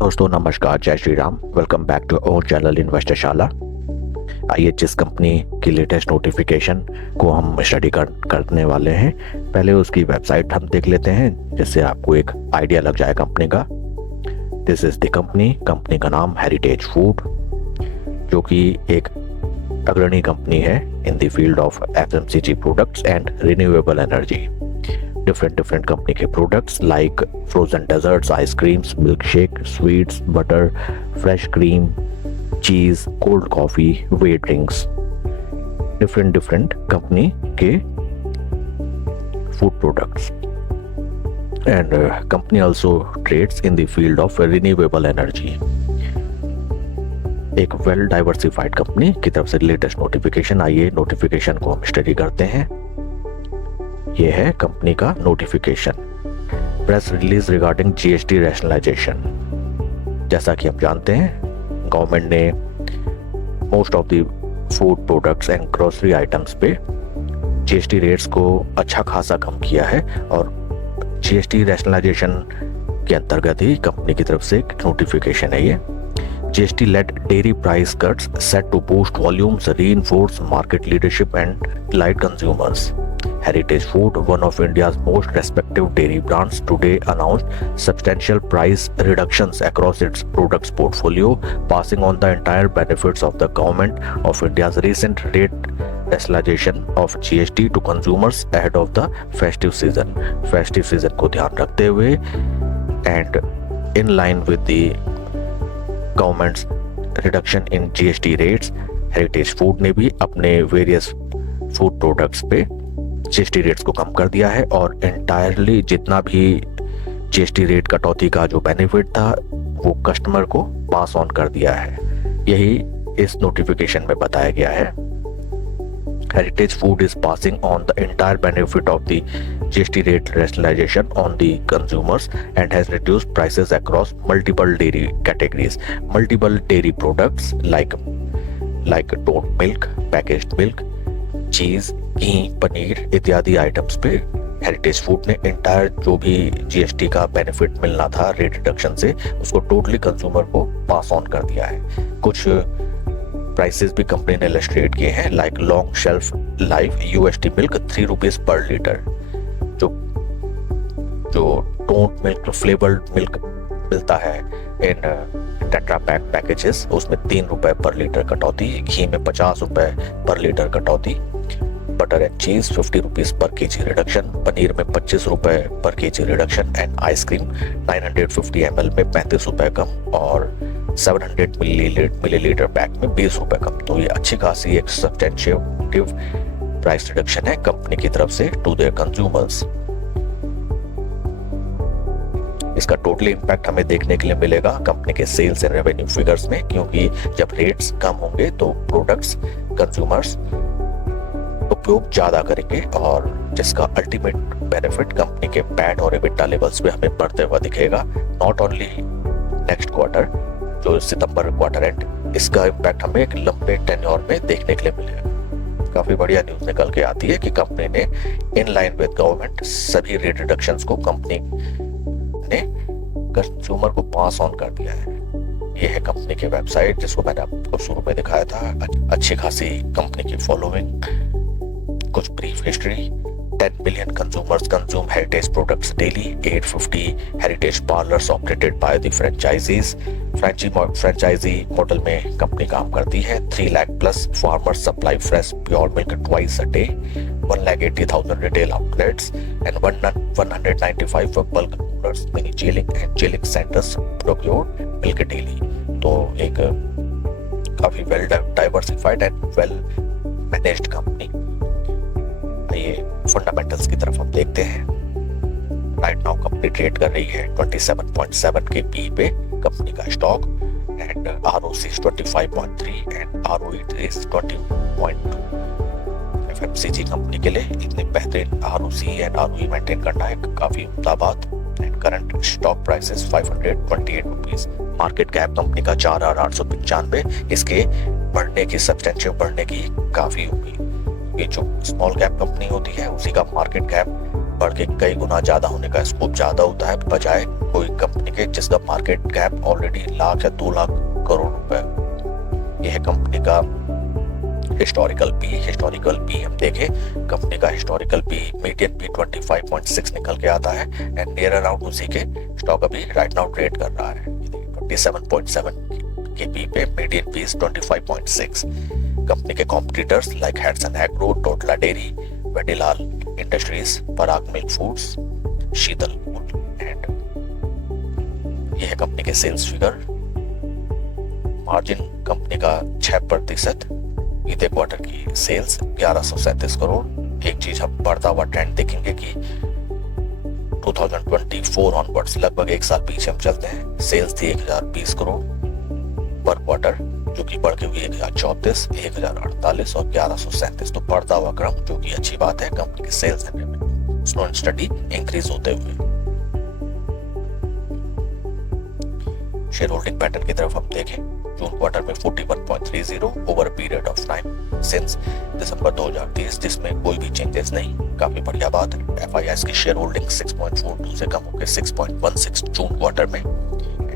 दोस्तों नमस्कार, जय Shri Ram. Welcome back to our channel Investorshala. आइए जिस कंपनी की लेटेस्ट नोटिफिकेशन को हम स्टडी करने वाले हैं, पहले उसकी वेबसाइट हम देख लेते हैं जिससे आपको एक आइडिया लग जाए कंपनी का। दिस इज द कंपनी का नाम हेरिटेज फूड, जो कि एक अग्रणी कंपनी है in the field of FMCG products and renewable energy. different company के products like frozen desserts, ice creams, milk shake, sweets, butter, fresh cream, cheese, cold coffee, whey drinks, different company के food products. And company also trades in the field of renewable energy. एक well diversified company की तरफ से latest notification. आइए notification को हम study करते हैं। ये है कंपनी का notification, press release regarding GST rationalisation. जैसा कि हम जानते हैं, गवर्नमेंट ने most of the food products and grocery items पे जीएसटी रेट्स को अच्छा खासा कम किया है, और जीएसटी रैशनलाइजेशन के अंतर्गत ही कंपनी की तरफ से एक नोटिफिकेशन है ये। GST led dairy price cuts set to boost volumes, reinforce market leadership and delight consumers. Heritage Food, one of India's most respected dairy brands, today announced substantial price reductions across its products portfolio, passing on the entire benefits of the government of India's recent rate rationalization of GST to consumers ahead of the festive season. Festive season को ध्यान रखते हुए and in line with the governments reduction in GST rates, heritage food ने भी अपने various food products पे GST rates को कम कर दिया है, और एंटायरली जितना भी जीएसटी रेट कटौती का जो बेनिफिट था वो कस्टमर को पास ऑन कर दिया है। यही इस नोटिफिकेशन में बताया गया है। Heritage Food is passing on the entire benefit of the GST rate rationalization on the consumers and has reduced prices across multiple dairy categories. Multiple dairy products like tote milk, packaged milk, cheese, घी, पनीर इत्यादि items पे heritage food ने entire जो भी GST का benefit मिलना था rate reduction से, उसको टोटली कंज्यूमर को पास ऑन कर दिया है। कुछ प्राइसेस भी कंपनी ने इलस्ट्रेट किए हैं, like long shelf life UST milk 3 rupees per litre. जो टोट मिल्क, फ्लेवर्ड मिल्क मिलता है इन टेट्रा पैक पैकेजेस, उसमें 3 रुपए पर लीटर कटौती, घी में 50 रुपए पर लीटर कटौती, बटर एंड चीज 50 rupees per KG reduction, paneer में 25 रुपए पर KG reduction, and ice cream 950 ml में 35 रुपए कम, और 700 मिलीलीटर पैक में 20 रुपए कम। तो ये अच्छी खासी एक सब्सटेंशियल प्राइस रिडक्शन है कंपनी की तरफ से टू देयर कंज्यूमर्स। इसका टोटली इम्पैक्ट हमें देखने के लिए मिलेगा कंपनी के सेल्स एंड रेवेन्यू फिगर्स में, क्योंकि जब रेट्स कम होंगे तो प्रोडक्ट्स कंज्यूमर्स उपयोग ज्यादा करेंगे, और जिसका अल्टीमेट बेनिफिट कंपनी के पैट और एबिटा लेवल्स पे हमें बढ़ते हुआ दिखेगा। नॉट ओनली नेक्स्ट क्वार्टर, जो सितंबर क्वार्टर एंड, इसका इम्पैक्ट हमें एक लंबे टेन्योर में देखने के लिए मिलेगा। काफी बढ़िया न्यूज निकल के आती है कि कंपनी ने इन लाइन विद गवर्नमेंट सभी रेट रिडक्शंस को कंपनी ने कंज्यूमर को पास ऑन कर दिया है। ये है कंपनी की वेबसाइट, जिसको मैंने आपको शुरू में दिखाया था। अच्छी खासी कंपनी की फॉलोइंग, कुछ brief history. 10 million consumers consume heritage products daily. 850 heritage parlors operated by the franchisees. Franchisee model में कंपनी काम करती है। 3 lakh plus farmers supply fresh pure milk twice a day. 1,80,000 retail outlets and 195 for bulk owners. Many chilling and chilling centers procure milk daily. तो एक काफी well diversified and well managed company. ये fundamentals की तरफ हम देखते हैं। Right now company trade कर रही है 27.7 के पी पे कंपनी का stock, and ROC 25.3 and ROE is 20.2। FMCG company के लिए इतनी बेहतरीन ROC एंड ROE मेंटेन करना एक काफी उम्दा बात। And current stock prices 528 rupees. Market cap company का 4,895, इसके बढ़ने की सब्सटेंशियल बढ़ने की काफी उम्मीद। ये जो स्मॉल कैप कंपनी होती है उसी का मार्केट कैप बढ़ के कई गुना ज्यादा होने का स्कोप ज्यादा होता है बजाय कोई कंपनी के जिसका मार्केट कैप ऑलरेडी लाख या 2 लाख करोड़ रुपए। यह कंपनी का हिस्टोरिकल पी हम देखें, कंपनी का हिस्टोरिकल पी मीडियन पी 25.6 निकल के आता है एंड नियर अराउंड उसी के स्टॉक अभी राइट नाउ ट्रेड कर रहा है 27.7 के पी पे, मीडियन पी 25.6। कंपनी के competitors like Hatsun Agro, Dodla Dairy, Vadilal Industries, Parag Milk Foods, Sheetal Cool and यह है कंपनी के सेल्स फिगर। मार्जिन कंपनी का 6%, बीते क्वार्टर की सेल्स 1137 करोड़। एक चीज हम बढ़ता हुआ ट्रेंड देखेंगे कि 2024 ऑनवर्ड्स लगभग एक साल पीछे हम चलते हैं, सेल्स थी 1020 करोड़ पर क्वार्टर, जो कि बढ़ के हुई 1034, 1048 और 1137। तो बढ़ता हुआ क्रम, जो कि अच्छी बात है कंपनी के sales and revenue slow and steady increase होते हुए। शेयर होल्डिंग पैटर्न की तरफ हम देखें, जून क्वार्टर में 41.30 over period of time since दिसंबर 2023, जिसमें कोई भी चेंजेस नहीं, काफी बढ़िया बात है। एफआईआईएस की शेयर होल्डिंग 6.42 से कम होकर 6.16 जून क्वार्टर में,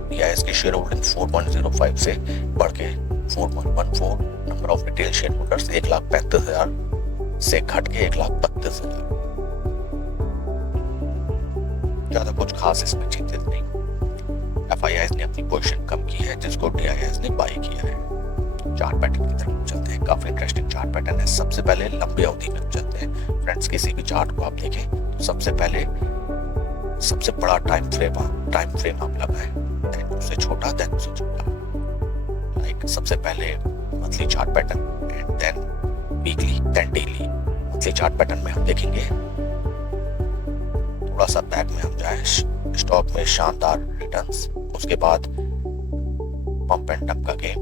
डीआईएस की शेयर होल्डिंग 4.05 से बढ़ के 4.14, number of retail share holders 1,35,000 से घट के 1,32,000। ज्यादा कुछ खास इसमें चेंजेस नहीं। एफआईआईएस ने अपनी पोजीशन कम की है, जिसको डीआईएस ने बाई किया है। चार्ट पैटर्न की तरफ चलते हैं, काफी इंटरेस्टिंग चार्ट पैटर्न है। सबसे पहले लंबी अवधि में चलते हैं फ्रेंड्स। किसी भी चार्ट को आप देखें तो सबसे पहले सबसे बड़ा टाइम फ्रेम आप लगाएं, देन उससे छोटा, देन उससे छोटा। लाइक सबसे पहले monthly chart pattern and then weekly, then daily. Monthly chart pattern में हम देखेंगे, थोड़ा सा बैक में हम जाए, स्टॉक में शानदार रिटर्न्स, उसके बाद पंप एंड डंप का गेम,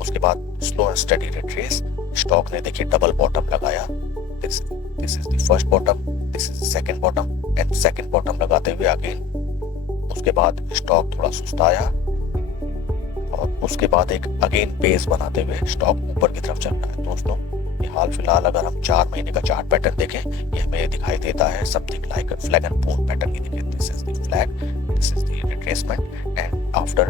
उसके बाद slow and study retrace. Stock ने देखिए डबल बॉटम लगाया, this is the first bottom, this is the second bottom and second bottom लगाते हुए अगेन। उसके बाद स्टॉक थोड़ा सुस्ताया और उसके बाद एक अगेन बेस बनाते हुए स्टॉक ऊपर की तरफ चल रहा है। दोस्तों ये हाल फिलहाल अगर हम 4 महीने का चार्ट पैटर्न देखें, ये हमें दिखाई देता है something like flag and bone pattern की देखिए। This is the flag, this is the retracement and after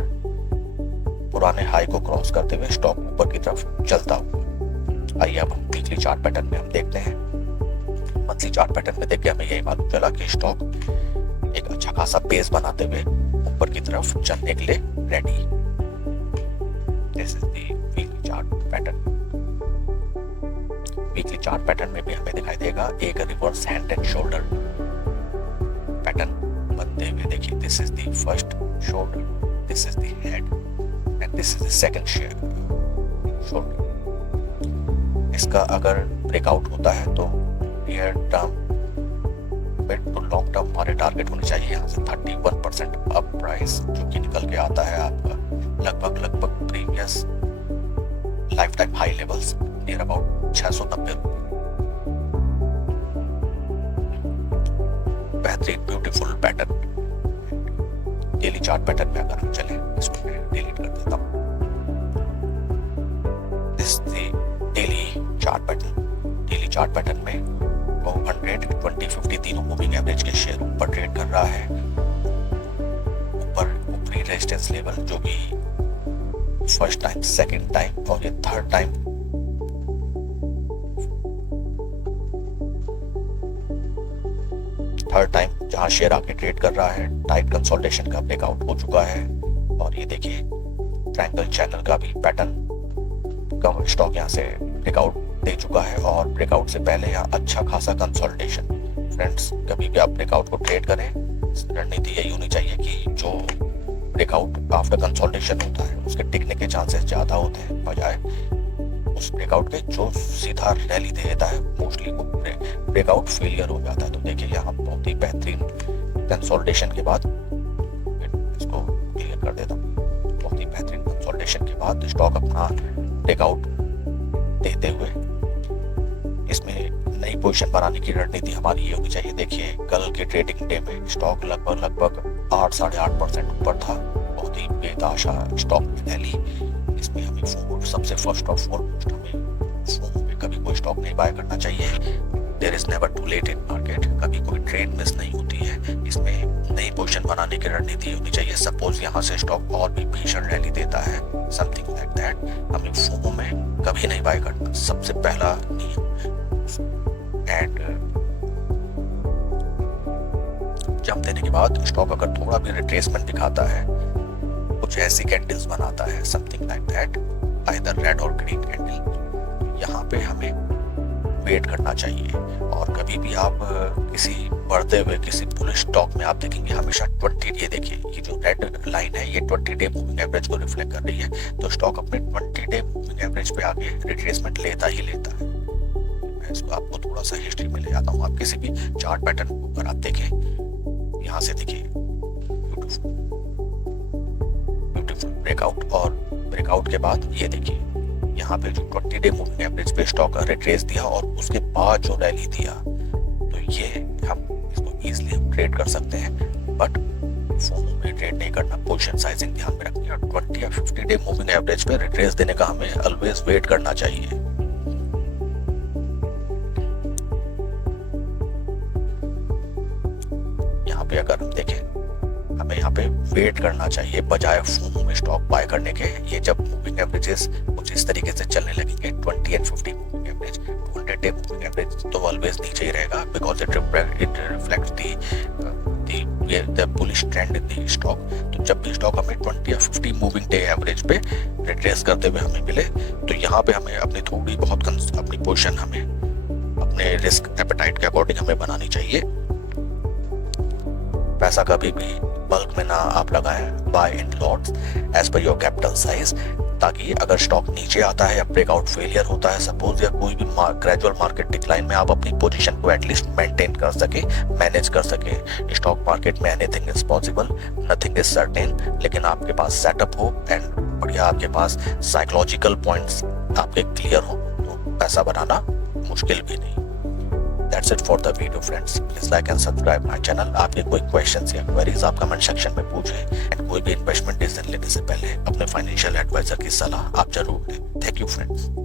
पुराने हाई को क्रॉस करते हुए स्टॉक ऊपर की तरफ चलता हुआ। आइए अब हम वीकली चार्ट पैटर्न में हम देखते हैं। मंथली चार्ट पैटर्न में देख के हमें यही मालूम चला कि स्टॉक एक अच्छा खासा बेस बनाते हुए ऊपर की तरफ चलने के लिए ready. This is the weekly chart pattern. Weekly chart pattern में भी हमें दिखाई देगा एक reverse head and shoulder pattern बनते हुए। देखिए this is the first shoulder, this is the head and this is the second shoulder. इसका अगर ब्रेकआउट होता है तो near term, mid to long term हमारे टारगेट होने चाहिए यहाँ से 31% अप प्राइस, जो कि निकल के आता है आपका लगभग previous life time high levels near about 690 रुपये। बेहतरीन beautiful pattern. Daily chart pattern में अगर हम चले, इसको मैं डिलीट कर देता हूँ। This daily chart pattern. Daily chart pattern में 100, 20, 50 तीनों मूविंग एवरेज के शेयर ऊपर ट्रेड कर रहा है। ऊपरी रेजिस्टेंस लेवल जो कि फर्स्ट टाइम, सेकंड टाइम और ये थर्ड टाइम जहां शेयर आके ट्रेड कर रहा है, टाइट कंसोलिडेशन का ब्रेकआउट हो चुका है। और ये देखिए ट्रायंगल चैनल का भी पैटर्न का स्टॉक यहाँ से ब्रेकआउट दे चुका है और ब्रेकआउट से पहले यहाँ अच्छा खासा कंसोलिडेशन। फ्रेंड्स कभी भी आप ब्रेकआउट को ट्रेड करें, रणनीति यही होनी चाहिए कि जो ब्रेकआउट आफ्टर कंसोलिडेशन होता है उसके टिकने के चांसेस ज्यादा होते हैं बजाय उस ब्रेकआउट के जो सीधा रैली दे देता है, मोस्टली वो ब्रेकआउट फेलियर हो जाता है। तो देखिए यहाँ बहुत ही बेहतरीन कंसोलिडेशन के बाद, इसको क्लियर कर देता हूँ, बहुत ही बेहतरीन कंसोलिडेशन के बाद स्टॉक अपना ब्रेकआउट देते हुए इसमें नई पोजीशन बनाने की रणनीति हमारी ये होनी चाहिए। देखिए कल के ट्रेडिंग डे में स्टॉक लगभग 8 साढ़े 8% ऊपर था। बहुत ही बेताशा स्टॉक में रैली। इसमें हमें सबसे फर्स्ट ऑफ फॉरमोस्ट हमें फोम में कभी कोई स्टॉक नहीं बाय करना चाहिए। There is never too late in market, कभी कोई ट्रेड मिस नहीं होती है। इसमें नई पोजीशन बनाने की रणनीति होनी चाहिए। सपोज यहाँ से स्टॉक और भी भीषण रैली देता है, समथिंग लाइक दैट, हमें फोमो में कभी नहीं बाय करना, सबसे पहला नियम। एंड जंप देने के बाद स्टॉक अगर थोड़ा भी रिट्रेसमेंट दिखाता है, कुछ ऐसी कैंडल्स बनाता है, something like that, either red और ग्रीन कैंडल, यहाँ पे हमें वेट करना चाहिए। और कभी भी आप किसी बढ़ते हुए किसी बुलिश स्टॉक में आप देखेंगे हमेशा 20, ये देखिए ये जो रेड लाइन है ये 20 डे मूविंग एवरेज को रिफ्लेक्ट कर रही है, तो स्टॉक अपने 20 डे मूविंग एवरेज पे आगे रिट्रेसमेंट लेता ही लेता है। मैं इसको आपको थोड़ा सा हिस्ट्री में ले जाता हूँ। आप किसी भी चार्ट पैटर्न को अगर आप देखें, यहाँ से देखिए ब्यूटीफुल ब्रेकआउट, और ब्रेकआउट के बाद ये देखिए यहाँ पे जो 20 डे मूविंग एवरेज पे स्टॉक रिट्रेस दिया और उसके बाद जो रैली दिया, तो ये हम इसको इजीली हम ट्रेड कर सकते हैं। बट फोमो में ट्रेड नहीं करना, पोजीशन साइजिंग ध्यान में रखनी है, और 20 या 50 डे मूविंग एवरेज पे रिट्रेस देने का हमें ऑलवेज वेट करना चाहिए। यहाँ पे अगर हम देखें, हमें यहाँ पे वेट करना चाहिए बजाय फोमो में स्टॉक बाय करने के। ये जब मूविंग एवरेजेस कुछ इस तरीके से चलने लगेंगे, 20 and 50 moving average, 200 day moving average तो ऑलवेज नीचे ही रहेगा, because it reflects the bullish trend in the stock. तो जब भी स्टॉक हमें 20 या 50 मूविंग डे एवरेज पे रिट्रेस करते हुए हमें मिले, तो यहाँ पे हमें अपनी थोड़ी बहुत अपनी पोजीशन हमें अपने रिस्क एपेटाइट के अकॉर्डिंग हमें बनानी चाहिए। पैसा कभी भी बल्क में ना आप लगाएं, buy in lots as per your capital size, ताकि अगर स्टॉक नीचे आता है या ब्रेकआउट फेलियर होता है सपोज, या कोई भी ग्रेजुअल मार्केट डिक्लाइन में, आप अपनी पोजीशन को एटलीस्ट मेंटेन कर सके, मैनेज कर सके। स्टॉक मार्केट में anything is possible, nothing is certain, लेकिन आपके पास सेटअप हो एंड बढ़िया आपके पास साइकोलॉजिकल पॉइंट्स आपके क्लियर हो, तो पैसा बनाना मुश्किल भी नहीं। That's it for the video friends. Please like and subscribe my channel. आपके कोई questions या queries आप कमेंट सेक्शन में पूछें, एंड कोई भी इन्वेस्टमेंट डिसीजन लेने से पहले अपने फाइनेंशियल एडवाइजर की सलाह आप जरूर लें। Thank you friends.